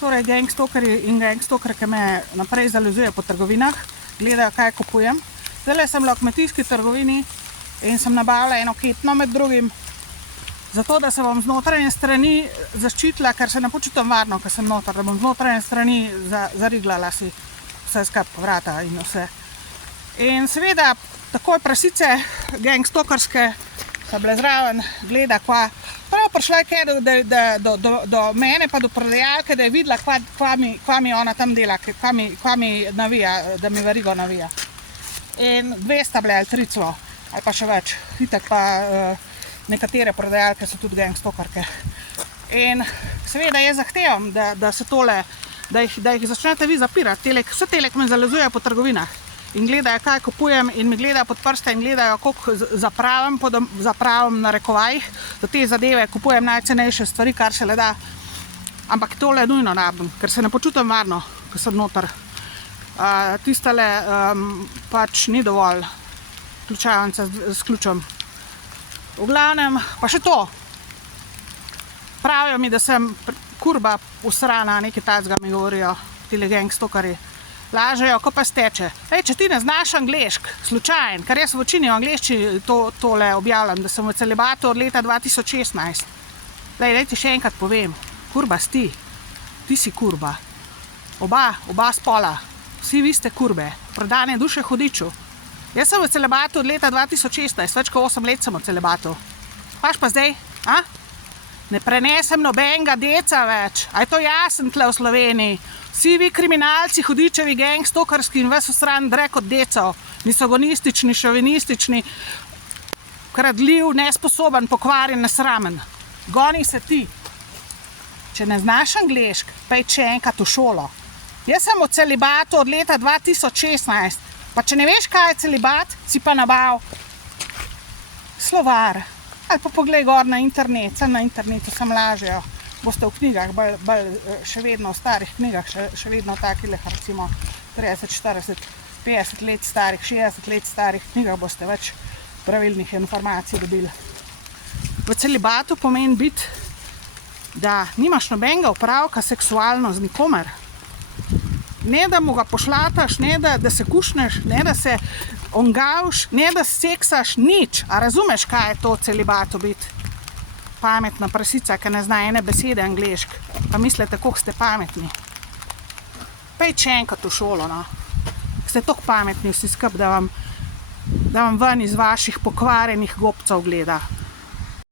Torej, gangstokerji in gangstokerke me naprej zalezujejo po trgovinah, gledajo, kaj kupujem. Zdaj sem bila v kmetijski trgovini in sem nabavila eno ketno med drugim, zato da se bom z notranje strani zaščitila, ker se ne počutim varno, ker sem noter, da bom z notranje strani zariglala si vse skupaj, vrata in vse. In seveda, takoj prasice gangstokerske so bile zraven, gleda, prav prišla je do mene pa do prodajalke, da je videla, kva mi ona tam dela, kva mi navija, da mi verigo navija. In 200 bile ali 3 celo, ali pa še več. Itak pa nekatere prodajalke so tudi gangstokerke. In seveda jaz zahtevam, da se tole, da jih začnete vi zapirati. Vse tele, ki me zalezujejo po trgovinah in gledajo, kaj kupujem, in mi gledajo pod prste in gledajo, koliko zapravim na rekovajih, za te zadeve kupujem najcenejše stvari, kar se le da. Ampak tole nujno rabim, ker se ne počutim varno, ko sem noter. Tistele pač ni dovolj ključavnice s ključem. V glavnem, pa še to. Pravijo mi, da sem kurba usrana, nekaj tacga mi govorijo, tile gangstokerji. Lažejo, ko pa steče. Če ti ne znaš anglešk, slučajen, ker jaz v večini v angleščini tole objavljam, da sem v celibatu od leta 2016. Daj ti še enkrat povem, kurba si ti. Ti si kurba. Oba spola. Vsi vi ste kurbe. Prodane duše hudiču. Jaz sem v celibatu od leta 2016, več kot 8 let sem v celibatu. Paš pa zdaj, Ne prenesem nobenega deca več. A je to jasen tle v Sloveniji? Vsi vi kriminalci, hudičevi, gangstokerski in ves usran drek od decov. Misogonistični, šovinistični, kradljiv, nesposoben, pokvarjen, nesramen. Goni se ti. Če ne znaš anglešk, pej še enkrat v šolo. Jaz sem v celibatu od leta 2016. Pa če ne veš, kaj je celibat, si pa nabav slovar. Ali pa poglej gor na internet, sem na internetu, sem lažejo. Boste v knjigah, še vedno v starih knjigah, še vedno takih, recimo 30, 40, 50 let starih, 60 let starih knjigah boste več pravilnih informacij dobili. V celibatu pomeni biti, da nimaš nobenega opravka seksualno z nikomer. Ne da mu ga pošlataš, ne da se kušneš, ne da se ongaviš, ne da seksaš, nič. A razumeš, kaj je to celibatu biti? Pametna prasica, ki ne zna ene besede anglešk. Pa mislite, koliko ste pametni. Pej še enkrat v šolo, no. Ste toliko pametni vsi skup, da vam ven iz vaših pokvarjenih gobcev gleda.